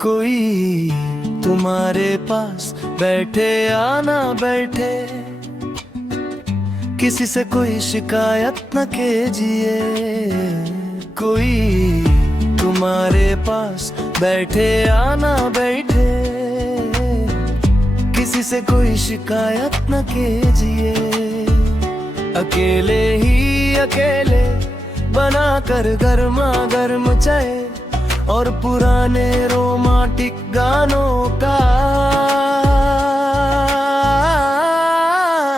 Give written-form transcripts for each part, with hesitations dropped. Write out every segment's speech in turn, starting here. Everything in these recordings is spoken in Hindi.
कोई तुम्हारे पास बैठे या ना बैठे, किसी से कोई शिकायत न कीजिए। कोई तुम्हारे पास बैठे या ना बैठे, किसी से कोई शिकायत न कीजिए। अकेले ही अकेले बनाकर गर्मा गर्म चाय और पुराने रोमांटिक गानों का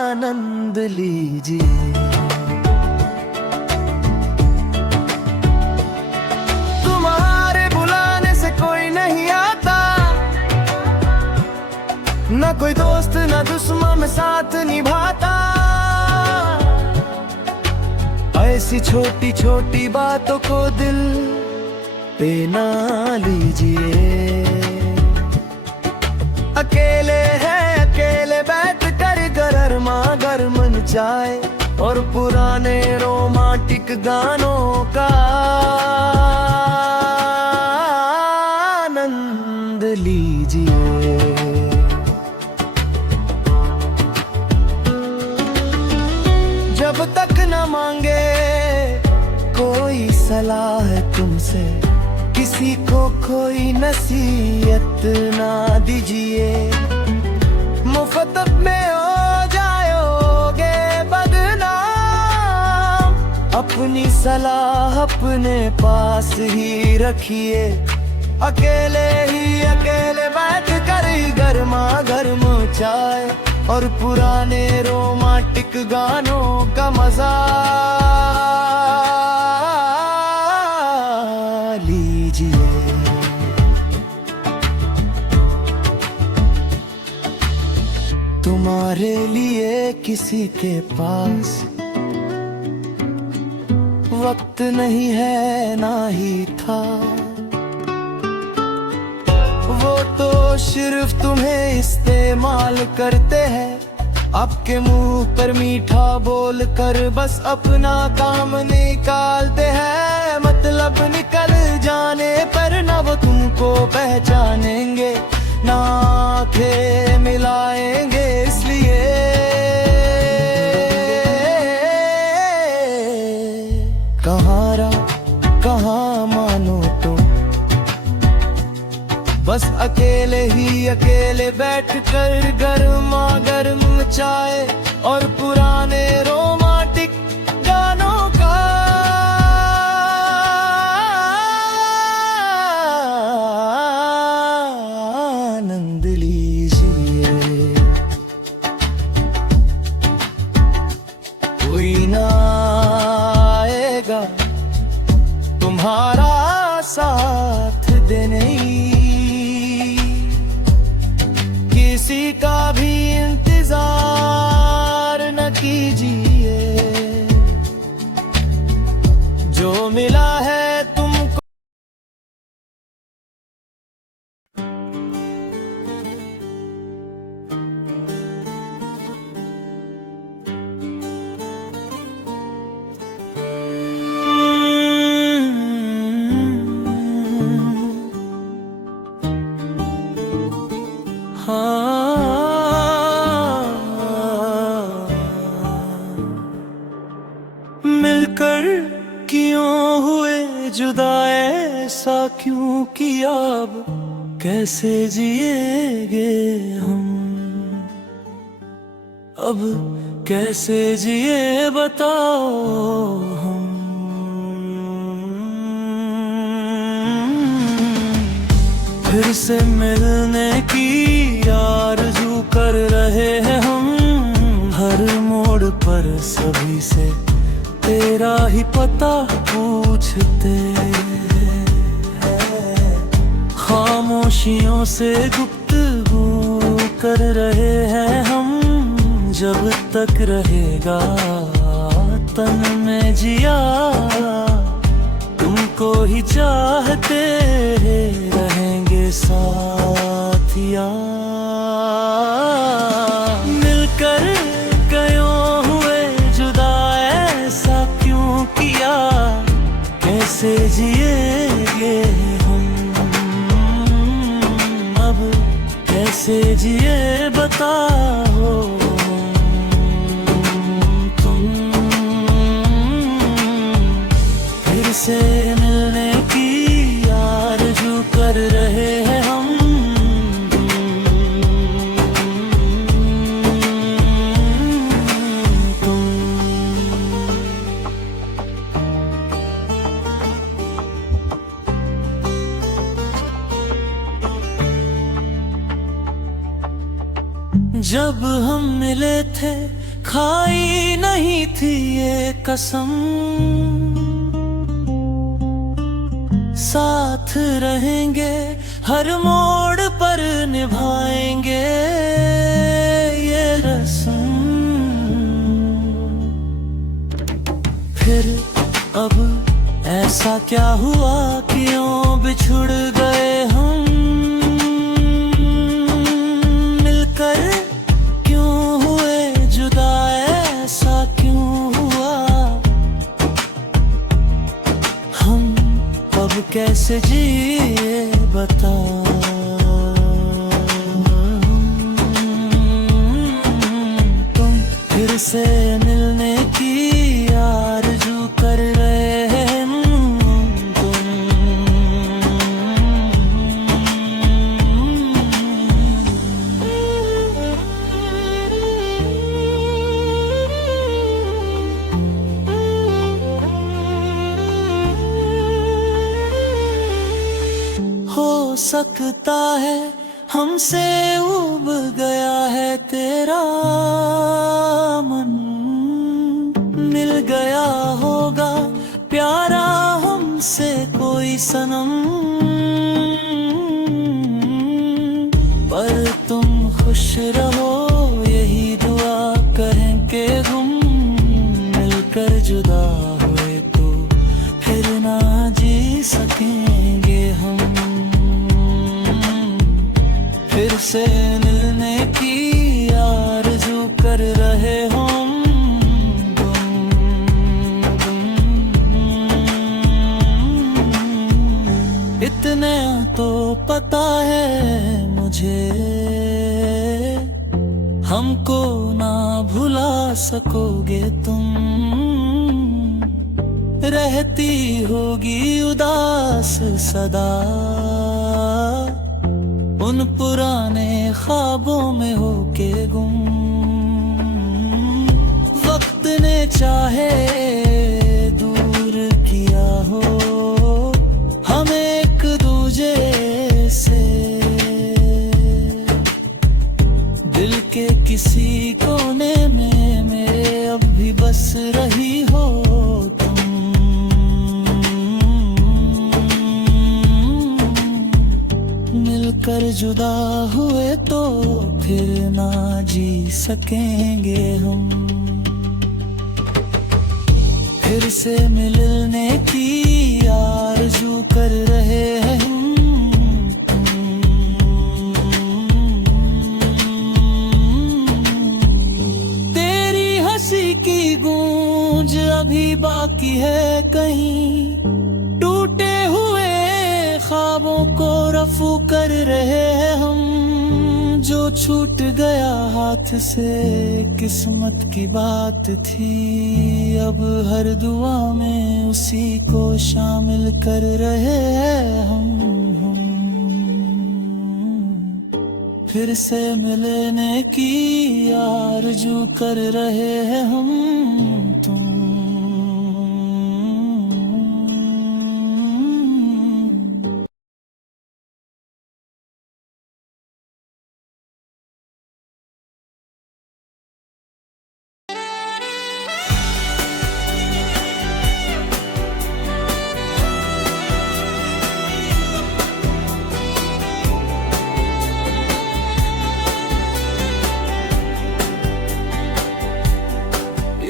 आनंद लीजिए। तुम्हारे बुलाने से कोई नहीं आता, न कोई दोस्त न दुश्मन में साथ निभाता। ऐसी छोटी छोटी बातों को दिल पे ना लीजिए। अकेले हैं अकेले बैठ कर गर्मा गर्म चाय और पुराने रोमांटिक गानों का आनंद लीजिए। जब तक न मांगे कोई सलाह तुमसे, किसी को कोई नसीहत ना दीजिए। मुफ्त में हो जाओगे बदनाम, अपनी सलाह अपने पास ही रखिए। अकेले ही अकेले बैठ कर गर्मा गर्म चाय और पुराने रोमांटिक गानों का मजा लीजिए। तुम्हारे लिए किसी के पास वक्त नहीं है ना ही था, वो तो सिर्फ तुम्हें इस्तेमाल करते हैं। आपके मुंह पर मीठा बोल कर बस अपना काम निकालते हैं। मतलब निकल जाने पर न वो तुमको पहचानेंगे, ना आंखें मिलाएंगे। इसलिए कहाँ रहा कहाँ मानो तुम, बस अकेले ही अकेले बैठ कर गर्मा गर्म चाय और पुराने रोमांटिक गानों का आनंद लीजिए। कोई ना आएगा तुम्हारा साथ देने, किसी का भी इंतजार न कीजिए। जो मिला है तुमको मिलकर क्यों हुए जुदा, ऐसा क्यों किया, अब कैसे जिएंगे हम, अब कैसे जिए बताओ हम। फिर से मिलने की आरज़ू कर रहे हैं हम, हर मोड़ पर सभी से तेरा ही पता पूछते हैं। खामोशियों से गुफ्तगू कर रहे हैं हम, जब तक रहेगा तन में जिया तुमको ही चाहते रहेंगे साथिया। मिलकर क्यों हुए जुदा, ऐसा क्यों किया, कैसे जिएंगे हम। कैसे जिए बताओ तुम। फिर से मिलने की आरज़ू कर रहे हैं हम। जब हम मिले थे खाई नहीं थी ये कसम, साथ रहेंगे हर मोड़ पर निभाएंगे ये रस्म। फिर अब ऐसा क्या हुआ, क्यों बिछुड़ गए हम। मिलकर कैसे जिए बता। तुम फिर से मिलने की आरज़ू कर रहे हैं तुम। हो सकता है हमसे उब गया है तेरा मन, मिल गया होगा प्यारा हमसे कोई सनम। पर तुम खुश रहो यही दुआ करें कि गुम। मिलकर जुदा हुए तो फिर ना जी सकेंगे हम। फिर से मिलने की आरज़ू कर रहे हम इतने तो पता है मुझे, हमको ना भुला सकोगे तुम। रहती होगी उदास सदा उन पुराने ख्वाबों में होके गुम। वक्त ने चाहे दूर किया हो हमें एक दूजे से। दिल के किसी कोने में मेरे अब भी बस रही हो तुम। मिलकर जुदा हुए तो फिर ना जी सकेंगे हम। फिर से मिलने की आरज़ू कर रहे हैं हम। तेरी हंसी की गूंज अभी बाकी है कहीं, टूटे हुए ख्वाबों को रफू कर रहे हैं हम। जो छूट गया हाथ से किस्मत की बात थी, अब हर दुआ में उसी को शामिल कर रहे हैं हम। फिर से मिलने की आरज़ू कर रहे हैं हम तुम।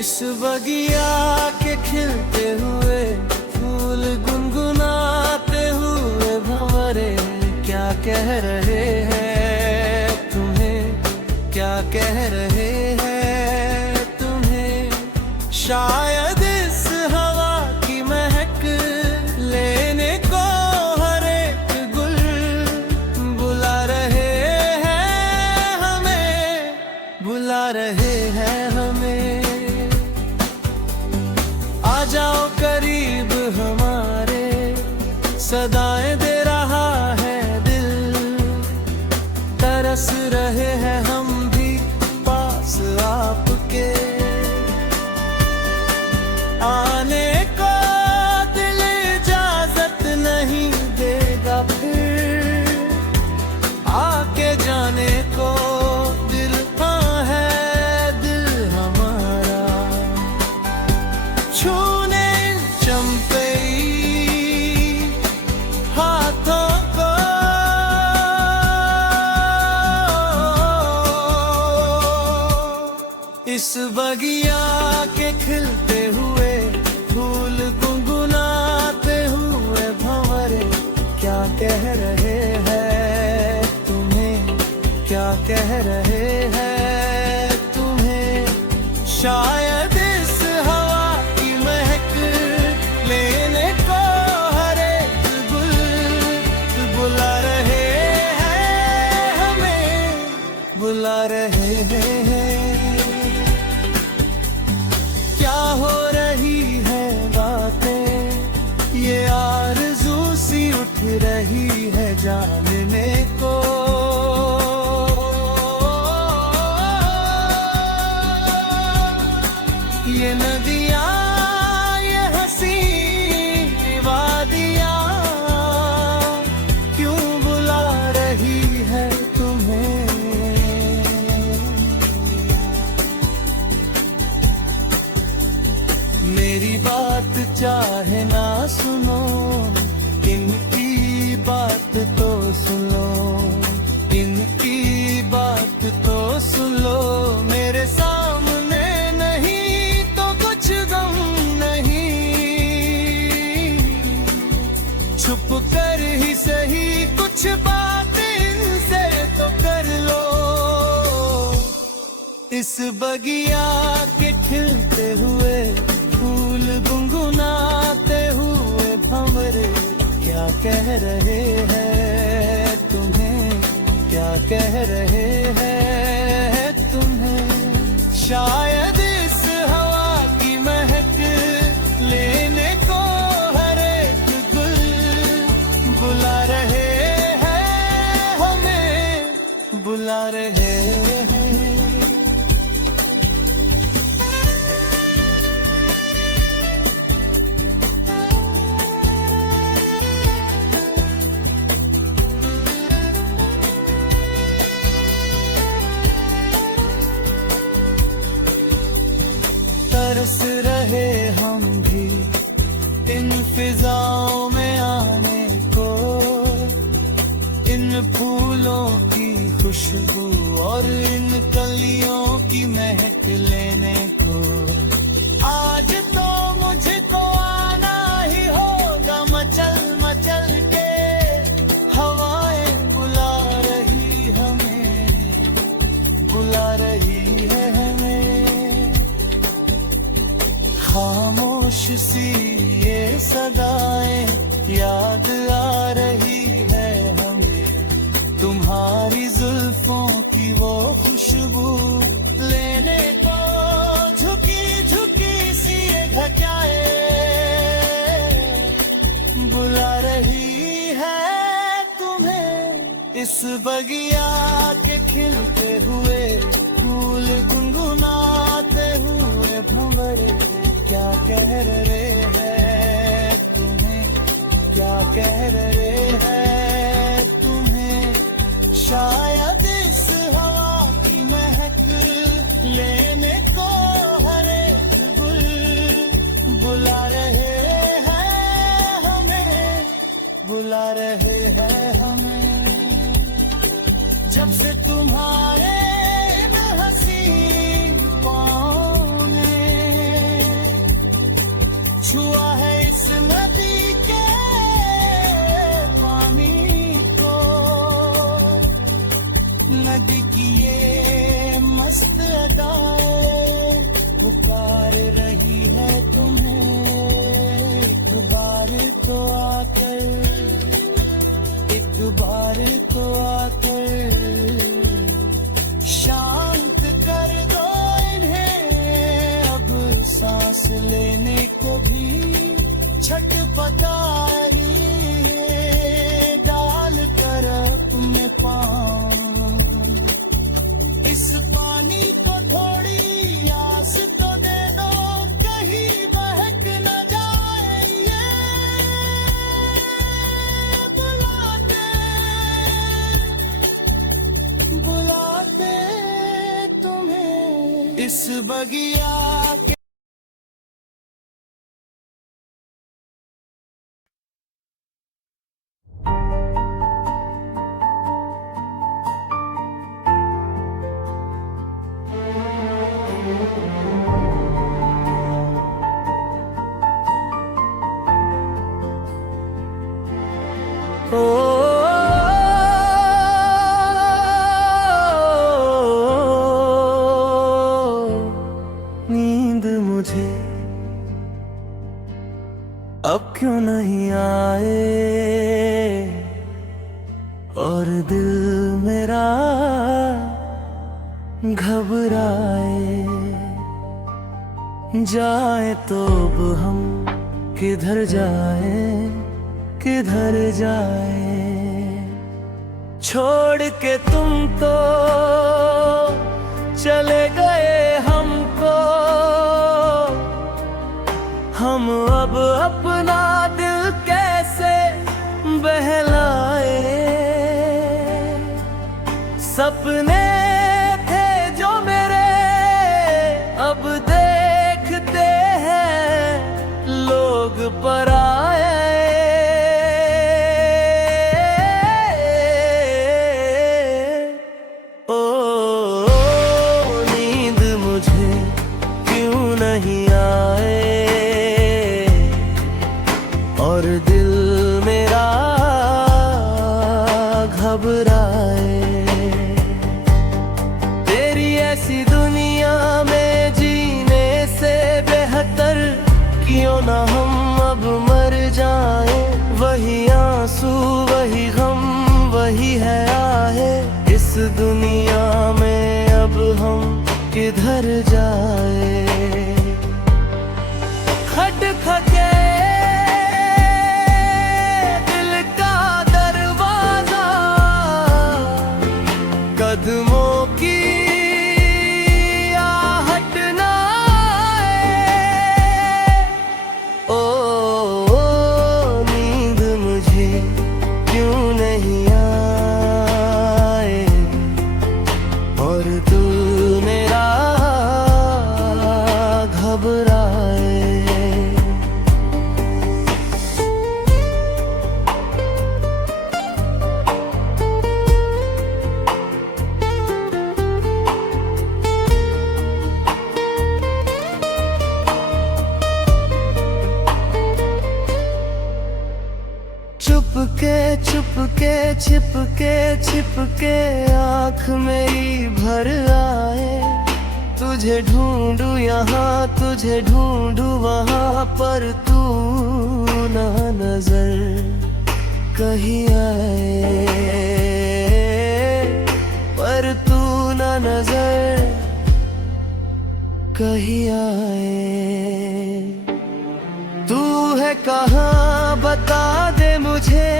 इस बगिया के खिलते हुए फूल गुनगुनाते हुए भंवरे क्या कह रहे हैं तुम्हें, क्या कह रहे हैं तुम्हें। शायद इस हवा की महक लेने को हर एक गुल बुला रहे हैं रहे हैं हम भी पास आपके, आने को दिल इजाजत नहीं देगा फिर, आके जाने को दिल हाँ है दिल हमारा, छूने चंपई हाथों को, इस बगिया के खिलते हुए फूल गुनगुनाते हुए भंवरे क्या कह रहे हैं तुम्हें, क्या कह रहे हैं तुम्हें, शायद इस हवा की महक लेने को हर एक गुल बुला रहे हैं, हमें बुला रहे हैं। क्या हो रही है बातें, ये आरज़ू सी उठ रही है जानने को, ये नदियाँ ये हंसी वादियाँ क्यों बुला रही है तुम्हें, मेरी बात चाहे ना सुनो, इनकी बात तो सुनो, इनकी बात तो सुन लो, मेरे सामने नहीं तो कुछ गम नहीं, छुप कर ही सही कुछ बात इनसे तो कर लो, इस बगिया के खिलते हुए फूल गुनगुनाते हुए भंवरे क्या कह रहे हैं तुम्हें, क्या कह रहे हैं तुम्हें, शायद इस हवा की महक लेने को हर एक गुल बुला रहे हैं, हमें बुला रहे हैं। तरस रहे हम भी इन फिजाओं में आने को, इन फूलों की खुशबू और इन कलियों की महक लेने को, आज तो मुझको आना ही होगा, मचल मचल के हवाएं बुला रही हमें, बुला रही है हमें, खामोश सी ये सदाएं याद आ रही है हमें, तुम्हारी जुल्फों की वो खुशबू लेने को, झुकी झुकी सी ये घटाए बुला रही है तुम्हें, इस बगिया के खिलते हुए फूल गुनगुनाते हुए भंवरे क्या कह रहे हैं तुम्हें, क्या कह रहे हैं तुम्हें, शायद इस हवा की महक लेने को हर एक गुल बुला रहे हैं, हमें बुला रहे हैं, हमें जब से तुम्हारे छुआ है इस नदी के पानी को, नदी की ये मस्त अदाएं पुकार रही है तुम्हें, एक बार तो आकर, एक बार तो आकर शांत कर दो इन्हें, अब सांस लेने को भी छटपटा ही डाल कर अपने पाँव, इस पानी को थोड़ी आस तो दे दो, कहीं बहक न जाए ये बुलाते बुलाते तुम्हें इस बगिया के। नींद मुझे अब क्यों नहीं आए, और दिल मेरा घबराए। जाए तो अब हम किधर जाए, किधर जाए। छोड़ के तुम तो चले गए हमको, हम अब अपना दिल कैसे बहलाए। सपने थे जो मेरे अब देखते हैं लोग पराए। और दिल मेरा घबराए। तेरी ऐसी दुनिया में जीने से बेहतर क्यों ना हम अब मर जाए। वही आंसू वही गम वही है आहे, इस दुनिया में अब हम किधर जाए। खटखटे कदमों की आहट ना आए। ओ नींद मुझे क्यों नहीं आए, और तू मेरा घबराए। चुपके छिपके छिपके आँख मेरी भर आए। तुझे ढूंढू यहाँ तुझे ढूंढू वहाँ, पर तू ना नजर कहीं आए। पर तू ना नजर कहीं आए। तू है कहाँ बता दे मुझे,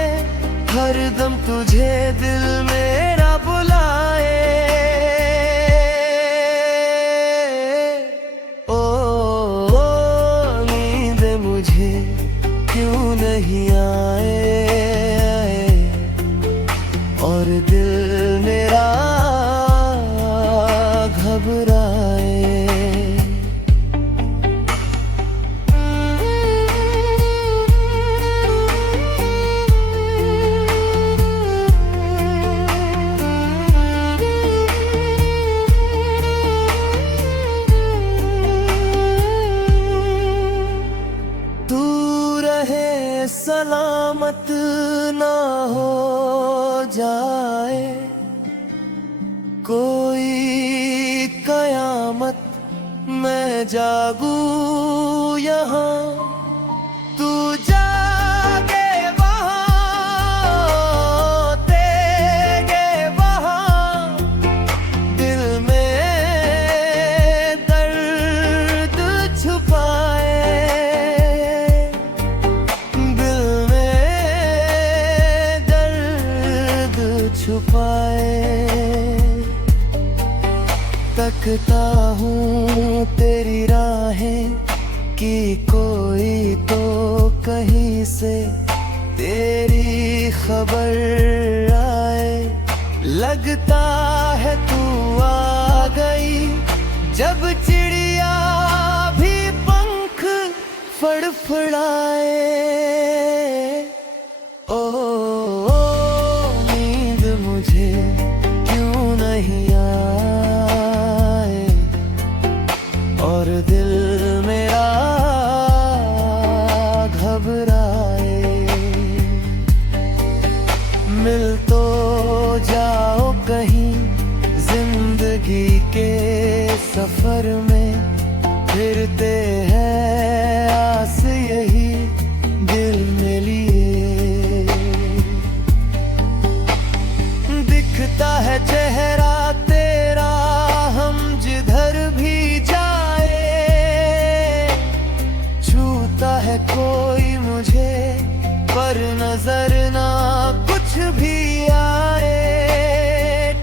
हर दम तुझे दिल मेरा बुलाए। ओ नींद मुझे क्यों नहीं आए, और दिल मेरा घबराए। सलामत ना हो जाए कोई कयामत, मैं जागू यहाँ तू जागे वहाँ, तेगे वहाँ। दिल में दर्द छुपाए, छुपाए। तकता हूँ तेरी राहें कि कोई तो कहीं से तेरी खबर आए। लगता है तू आ गई जब चिड़िया भी पंख फड़फड़ाए। ओ, नींद मुझे क्यों नहीं आए और दिल मेरा घबराए। मिल तो जाओ कहीं जिंदगी के सफर में, फिरते हैं आस यही दिल में लिए। दिखता है चेहरा तेरा हम जिधर भी जाए, छूता है कोई मुझे पर नजर ना कुछ भी आए।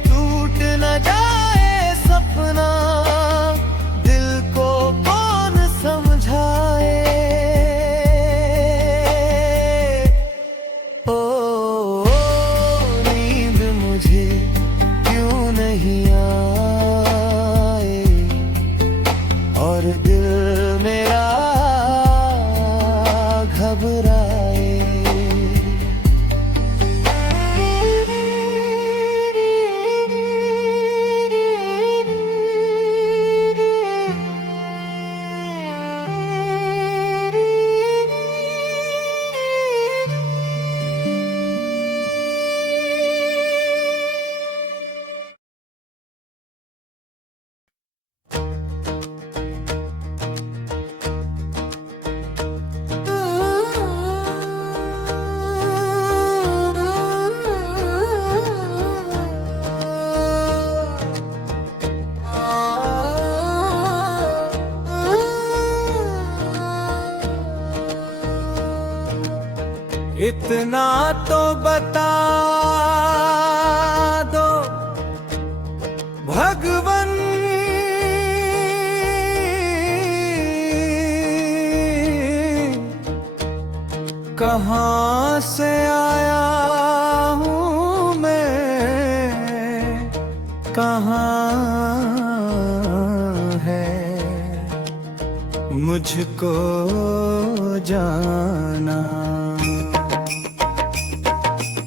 टूट न जाए सपना दिल को कौन समझाए। ओ, नींद मुझे क्यों नहीं आए और दिल मेरा घबराए। इतना तो बता दो भगवन कहाँ से आया हूँ मैं, कहाँ है मुझको जाना।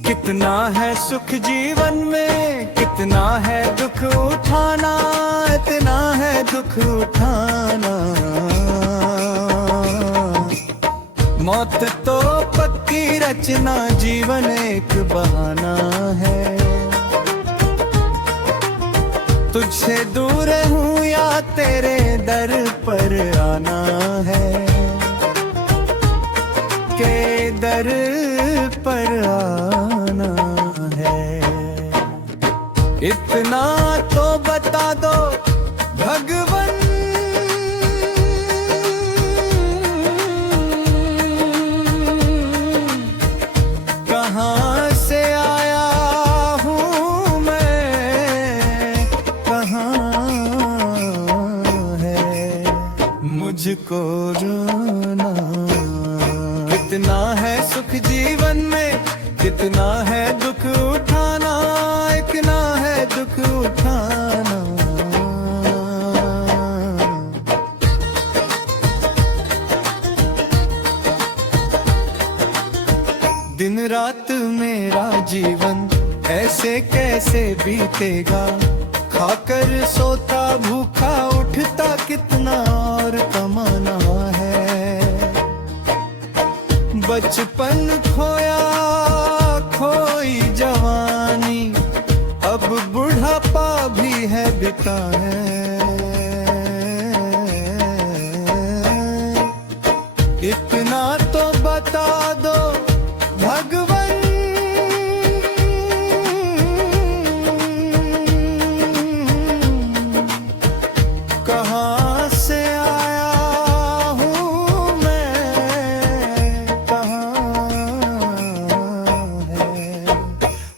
कितना है सुख जीवन में, कितना है दुख उठाना, इतना है दुख उठाना। मौत तो पक्की रचना, जीवन एक बहाना है। तुझसे दूर हूँ या तेरे दर पर आना है, के दर पर आना है। इतना तो बता दो भगवन कहाँ से आया हूँ मैं, कहाँ है मुझको रोना। कितना है सुख जीवन में, कितना है दुख उठाना, इतना है दुख उठाना। दिन रात मेरा जीवन ऐसे कैसे बीतेगा, खाकर सोता भूखा उठता कितना और कमाना है। बचपन खोया खोई जवानी, अब बुढ़ापा भी है बिता है। इतना तो बता दो भगवन कहाँ से आया हूँ मैं, कहाँ है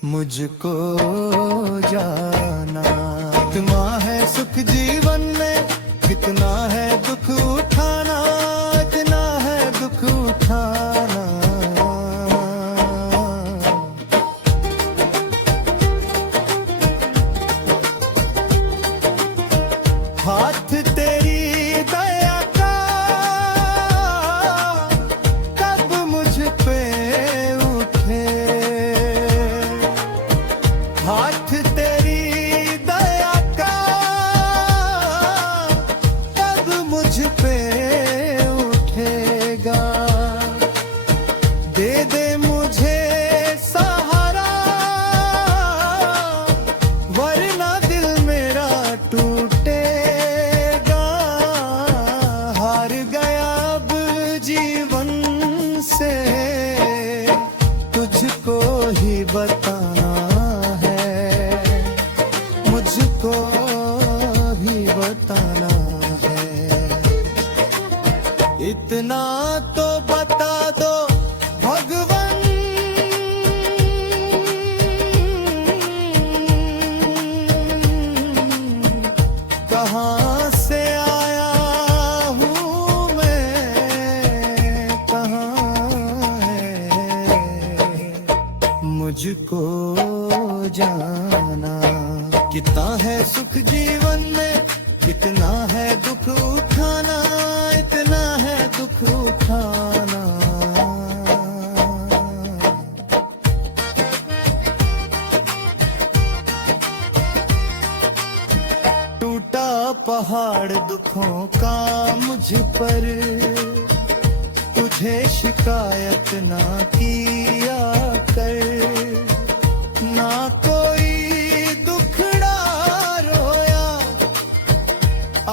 मुझको जाना। आत्मा है सुख सुख जीवन में, कितना है दुख उठाना, इतना है दुख उठाना। हाथ तेरी दया का कब मुझ पे उठे, हाथ तेरी दया का कब मुझ पे उठेगा। दे दे मुझे सहारा, वरना दिल मेरा टूटेगा। हार गया अब जीवन से, तुझको ही बताना है, मुझको ही बताना है। इतना तो बता दो भगवन, कहाँ से आया हूँ मैं, कहाँ है मुझको जाना। कितना है सुख जीवन में, कितना है दुख उठाना, इतना है दुख उठाना। टूटा पहाड़ दुखों का मुझ पर, तुझे शिकायत ना किया कर। ना कोई दुखड़ा रोया,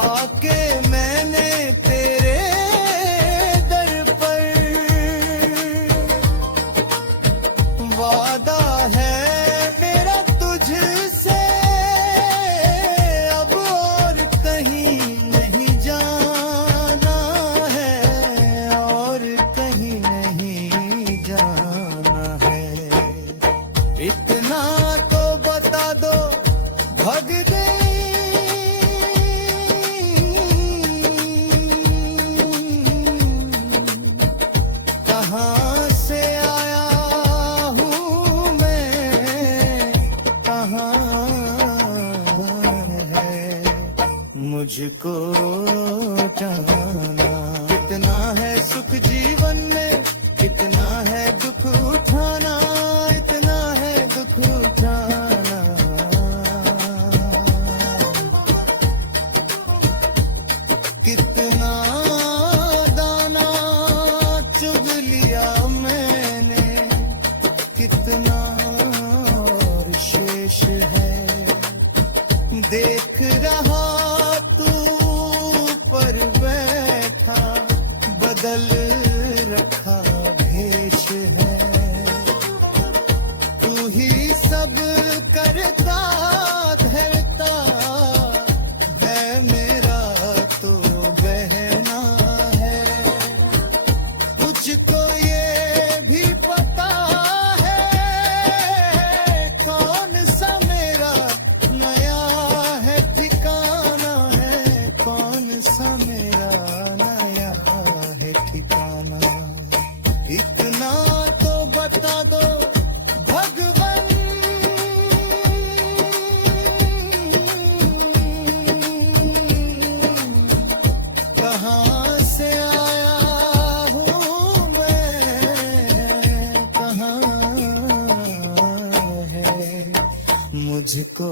आके मैंने तेरे दर पर। वादा है मेरा तुझसे, अब और कहीं नहीं जाना है, और कहीं नहीं जाना है। इतना तो बता दो भगदे, कहाँ से आया हूँ मैं, कहाँ है मुझको जाना। कितना है सुख जीवन में, कितना है दुख उठाना, इतना है दुख उठाना। कितना दाना चुग लिया मैंने, कितना और शेष है। देख रहा तू पर बैठा, बदल रखा भेष है। तू ही सब करता धरता है, मेरा तो बहना है। तुझको ये भी पता है, कौन सा मेरा नया है ठिकाना है, कौन सा मेरा नया है ठिकाना। इतना तो बता दो भगवन, कहाँ से आया हूँ मैं, कहाँ है मुझको